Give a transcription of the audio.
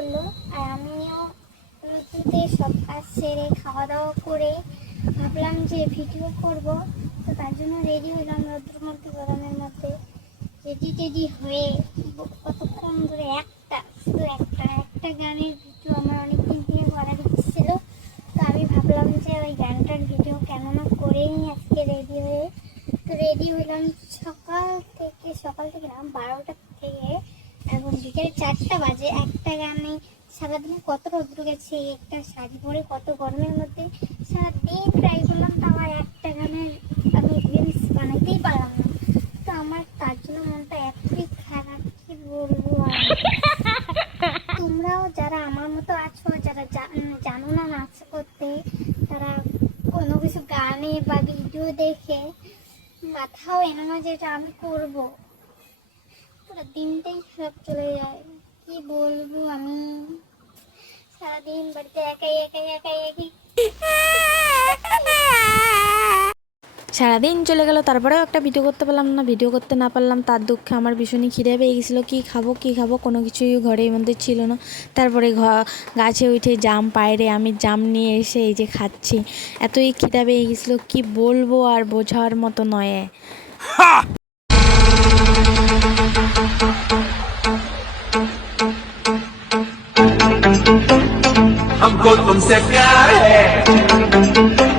করলো, আর আমিও রোদ্রুতে সব কাজ সেরে খাওয়া দাওয়া করে ভাবলাম যে ভিডিও করব। তো তার জন্য রেডি হলাম রোদ্রের মধ্যে, গরমের মধ্যে রেডি হয়ে কতক্ষণ ধরে শুধু একটা গানের ভিডিও আমার অনেকদিন থেকে করার ইচ্ছে ছিল। তো আমি ভাবলাম যে ওই গানটার ভিডিও কেননা করেই আজকে রেডি হয়ে। তো রেডি হলাম সকাল থেকে না 12টা থেকে এখন বিকেল 4টা বাজে। একটা গানে সারাদিনে কত রোদ্র গেছে, একটা শাড়ি পরে কত গরমের মধ্যে সারাদিন ট্রাই করলাম, তো আমার একটা গানের আমি রিলস বানাইতেই পারলাম না। তো আমার তার জন্য মনটা এতই খারাপ, কি বলবো। তোমরাও যারা আমার মতো আছো, যারা জানো না নাচ করতে, তারা কোনো কিছু গানে বা ভিডিও দেখে মাথাও এনে না যে এটা আমি করবো, পুরো দিনটাই খারাপ চলে যায়। কি বলবো, আমি সারাদিন বাড়িতে একাই সারাদিন চলে গেল, তারপরেও একটা ভিডিও করতে পারলাম না। ভিডিও করতে না পারলাম তার দুঃখে আমার ভীষণই খিদে পেয়ে গেছিলো। কী খাবো কোনো কিছুই ঘরের মধ্যে ছিল না। তারপরে গাছে উঠে জাম পায়রে আমি জাম নিয়ে এসে এই যে খাচ্ছি। এতই খিদে পেয়ে গেছিলো, কি বলবো, আর বোঝার মতো নয়। हमको तुमसे प्यार है।